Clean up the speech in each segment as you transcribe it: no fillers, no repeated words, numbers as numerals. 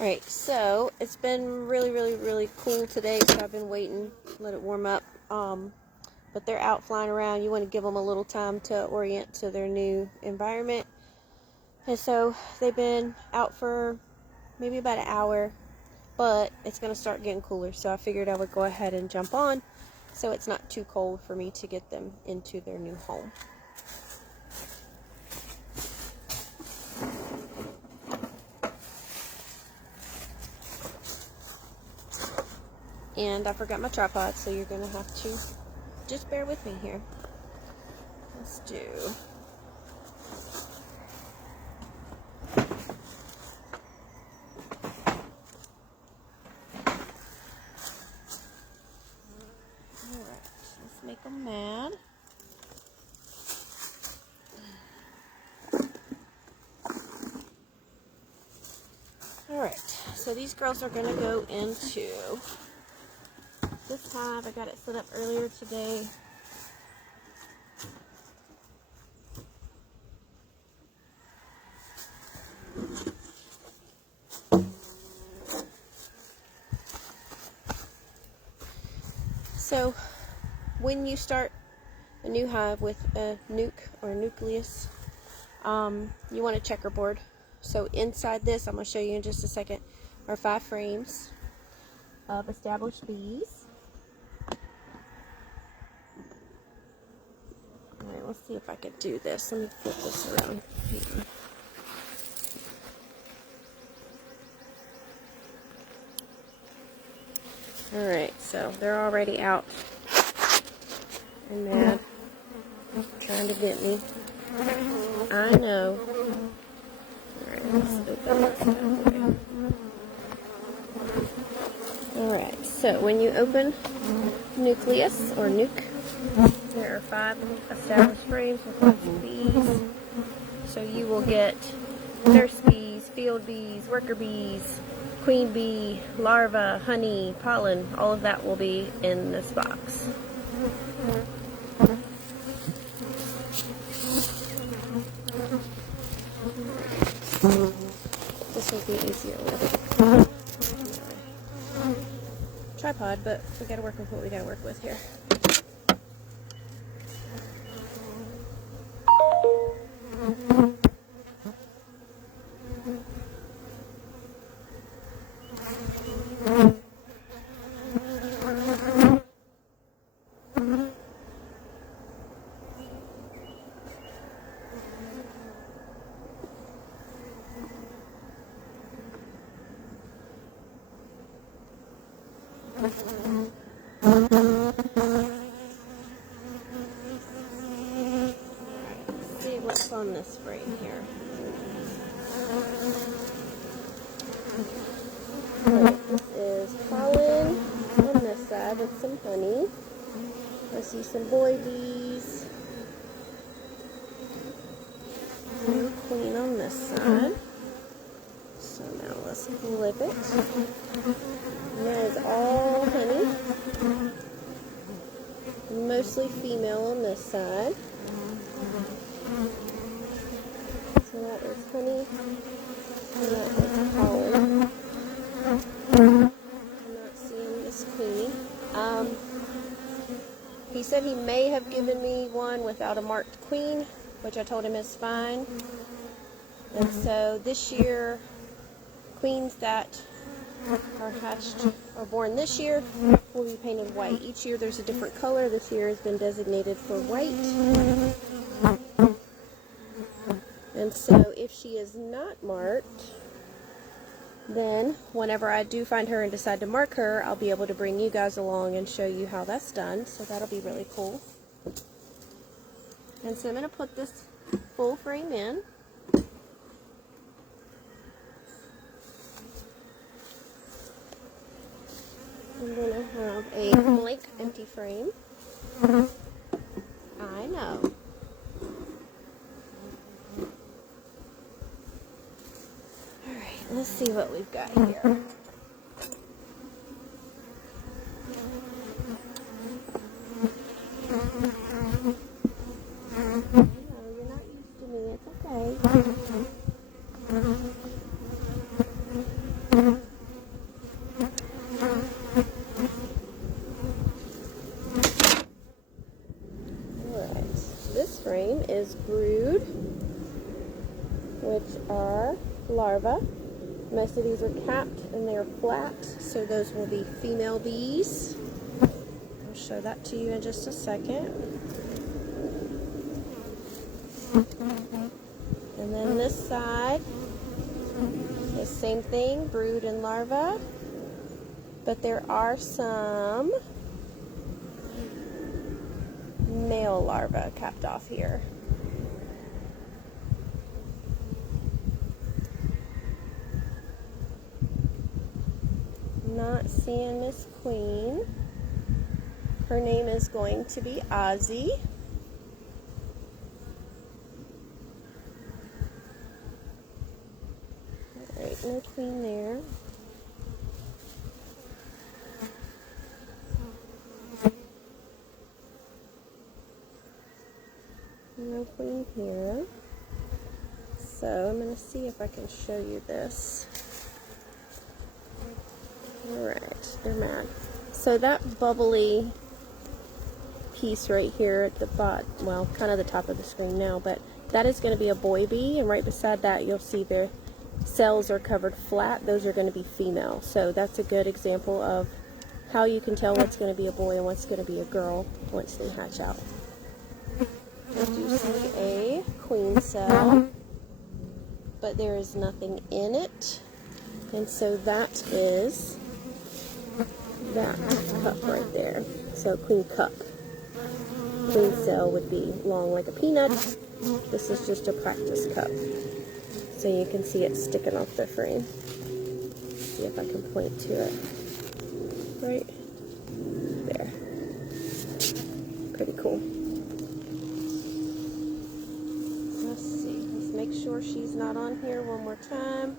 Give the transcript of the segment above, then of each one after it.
Alright, so it's been really cool today, so I've been waiting, let it warm up. But they're out flying around. You want to give them a little time to orient to their new environment. And so they've been out for maybe about an hour, but it's going to start getting cooler. So I figured I would go ahead and jump on so it's not too cold for me to get them into their new home. And I forgot my tripod, so you're going to have to just bear with me here. Let's do... Alright, let's make them mad. Alright, so these girls are going to go into this hive. I got it set up earlier today. So when you start a new hive with a nuke or a nucleus, you want a checkerboard. So inside this, I'm going to show you in just a second, are 5 frames of established bees. Alright, let's see if I can do this. Let me flip this around here. Alright, so they're already out and mad, trying to get me. I know. Alright, let's open this up here. Alright, so when you open nucleus or nuke, there are 5 established frames with lots of bees. So you will get nurse bees, field bees, worker bees, queen bee, larva, honey, pollen. All of that will be in this box. This will be easier with tripod, but we gotta work with what we gotta work with here. What's on this frame here? Alright, this is pollen on this side with some honey. I see some boy bees. And queen on this side. So now let's flip it. And that is all honey. Mostly female on this side. So that is honey, and that is pollen. I'm not seeing this queenie. He said he may have given me one without a marked queen, which I told him is fine. And so this year, queens that are hatched or born this year will be painted white. Each year there's a different color. This year has been designated for white. And so if she is not marked, then whenever I do find her and decide to mark her, I'll be able to bring you guys along and show you how that's done. So that'll be really cool. And so I'm going to put this full frame in. I'm going to have a blank empty frame. I know. Let's see what we've got here. No, you're not used to me. It's okay. frame is brood, which are larvae. Most of these are capped and they're flat, so those will be female bees. I'll show that to you in just a second. And then this side, the same thing, brood and larvae, but there are some male larvae capped off here. Not seeing Miss Queen. Her name is going to be Ozzy. Alright, no queen there. No queen here. So I'm going to see if I can show you this. Alright, they're mad. So that bubbly piece right here at the bottom, well, kind of the top of the screen now, but that is going to be a boy bee, and right beside that you'll see their cells are covered flat. Those are going to be female. So that's a good example of how you can tell what's going to be a boy and what's going to be a girl once they hatch out. I do see a queen cell, but there is nothing in it, and so that is that cup right there. So queen cup. Queen cell would be long like a peanut. This is just a practice cup. So you can see it sticking off the frame. See if I can point to it. Right there. Pretty cool. Let's see. Let's make sure she's not on here one more time.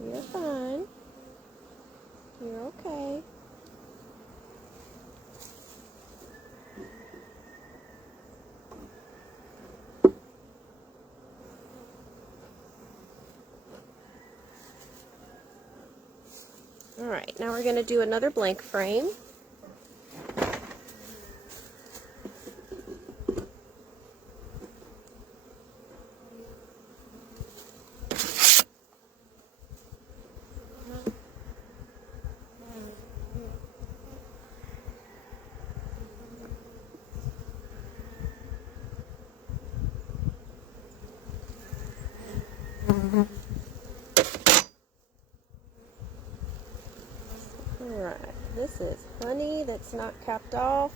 You're fine. You're okay. Alright, now we're going to do another blank frame. Alright, this is honey that's not capped off,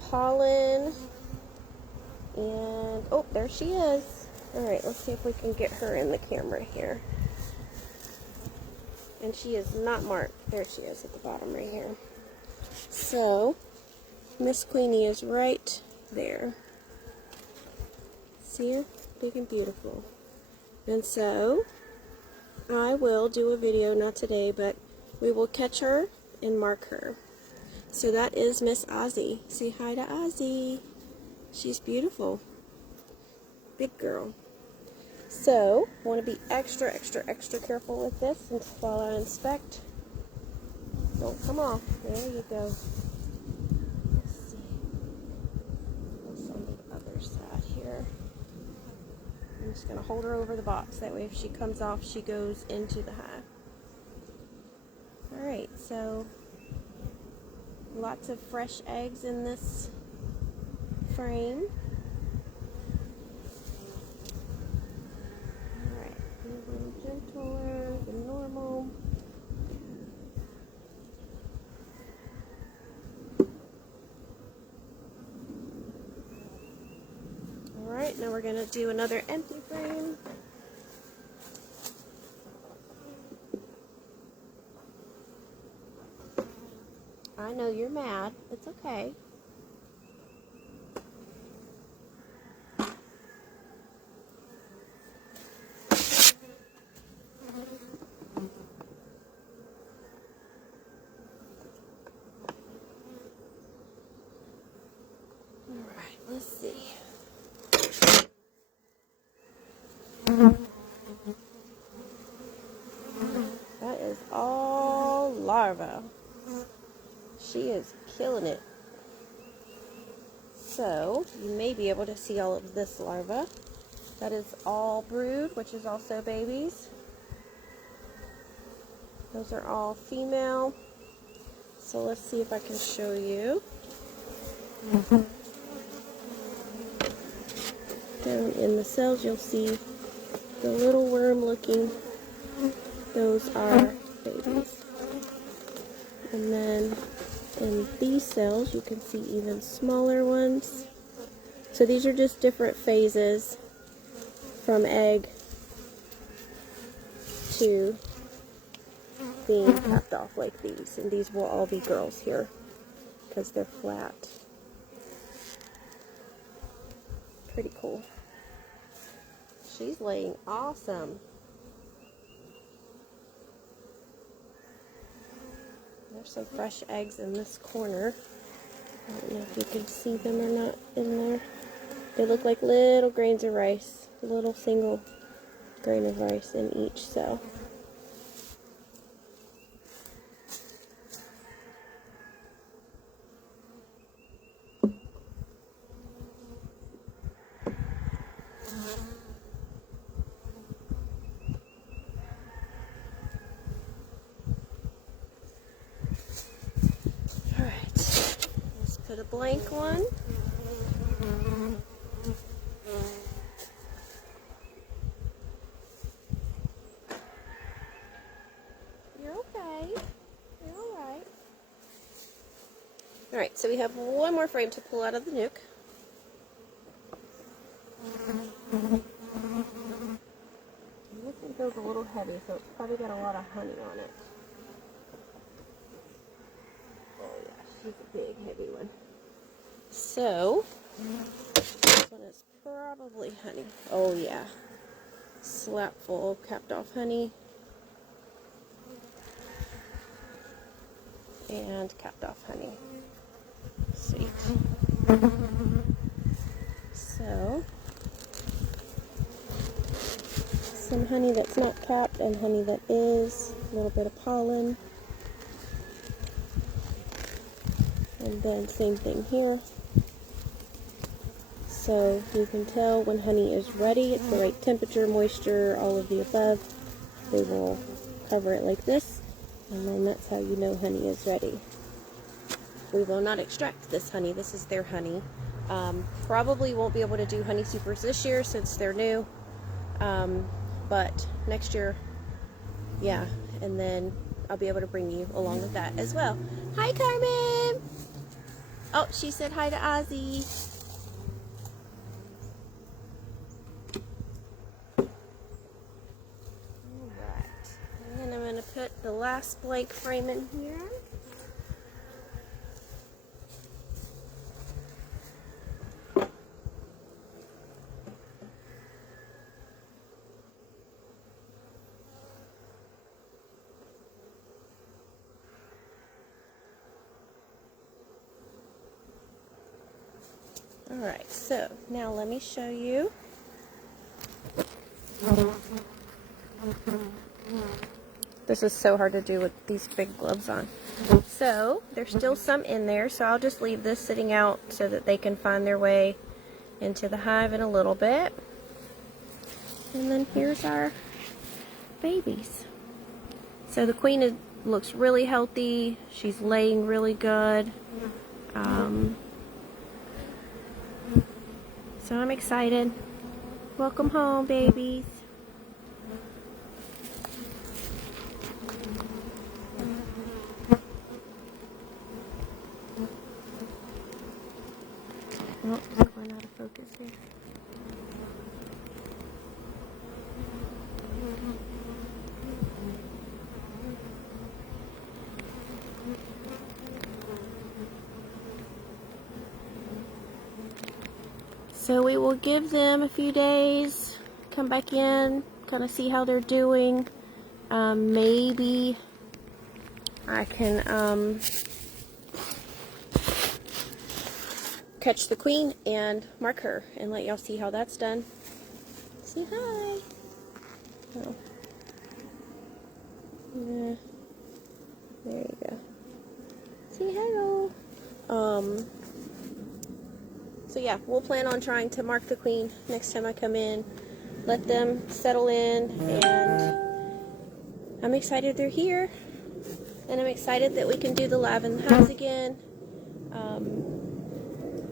pollen, and oh, there she is. Alright, let's see if we can get her in the camera here. And she is not marked. There she is at the bottom right here. So, Miss Queenie is right there. See her? Big and beautiful. And so, I will do a video, not today, but we will catch her and mark her. So that is Miss Ozzy. Say hi to Ozzy. She's beautiful. Big girl. So, I want to be extra, extra, extra careful with this while I inspect. Don't come off. There you go. Let's see. What's on the other side here? I'm just going to hold her over the box. That way if she comes off, she goes into the hive. Alright, so lots of fresh eggs in this frame. Alright, a little gentler than normal. Alright, now we're going to do another empty frame. I know you're mad. It's okay. Let's see. That is all larva. She is killing it. So, you may be able to see all of this larva. That is all brood, which is also babies. Those are all female. So let's see if I can show you. Down in the cells you'll see the little worm looking. Those are babies. And then in these cells you can see even smaller ones. So these are just different phases from egg to being capped off like these. And these will all be girls here because they're flat. Pretty cool. She's laying awesome. There's some fresh eggs in this corner. I don't know if you can see them or not in there. They look like little grains of rice, a little single grain of rice in each cell. Put a blank one. You're okay. You're alright. Alright, so we have one more frame to pull out of the nuke. This one feels a little heavy, so it's probably got a lot of honey on it. Oh yeah, she's a big, heavy one. So, this one is probably honey. Oh yeah. Slap full of capped off honey. And capped off honey. Sweet. So, some honey that's not capped and honey that is. A little bit of pollen. And then same thing here. So you can tell when honey is ready, it's the right temperature, moisture, all of the above. They will cover it like this, and then that's how you know honey is ready. We will not extract this honey. This is their honey. Probably won't be able to do honey supers this year since they're new. But next year, yeah, and then I'll be able to bring you along with that as well. Hi, Carmen! Oh, she said hi to Ozzy. And I'm going to put the last blank frame in here. Alright, so now let me show you. This is so hard to do with these big gloves on. So, there's still some in there, so I'll just leave this sitting out so that they can find their way into the hive in a little bit. And then here's our babies. So the queen looks really healthy. She's laying really good. So I'm excited. Welcome home, babies. Oh, it's going out of focus here. So we will give them a few days, come back in, kind of see how they're doing. Maybe I can catch the queen and mark her and let y'all see how that's done. Say hi. Oh. Yeah. There you go. Say hello. So yeah, we'll plan on trying to mark the queen next time I come in. Let them settle in, and I'm excited they're here. And I'm excited that we can do the live in the house again.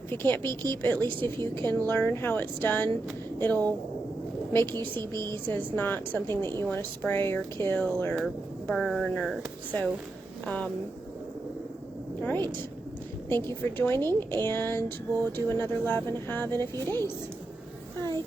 If you can't beekeep, at least if you can learn how it's done, it'll make you see bees as not something that you want to spray or kill or burn or so. Alright, thank you for joining, and we'll do another live and a hive in a few days. Bye.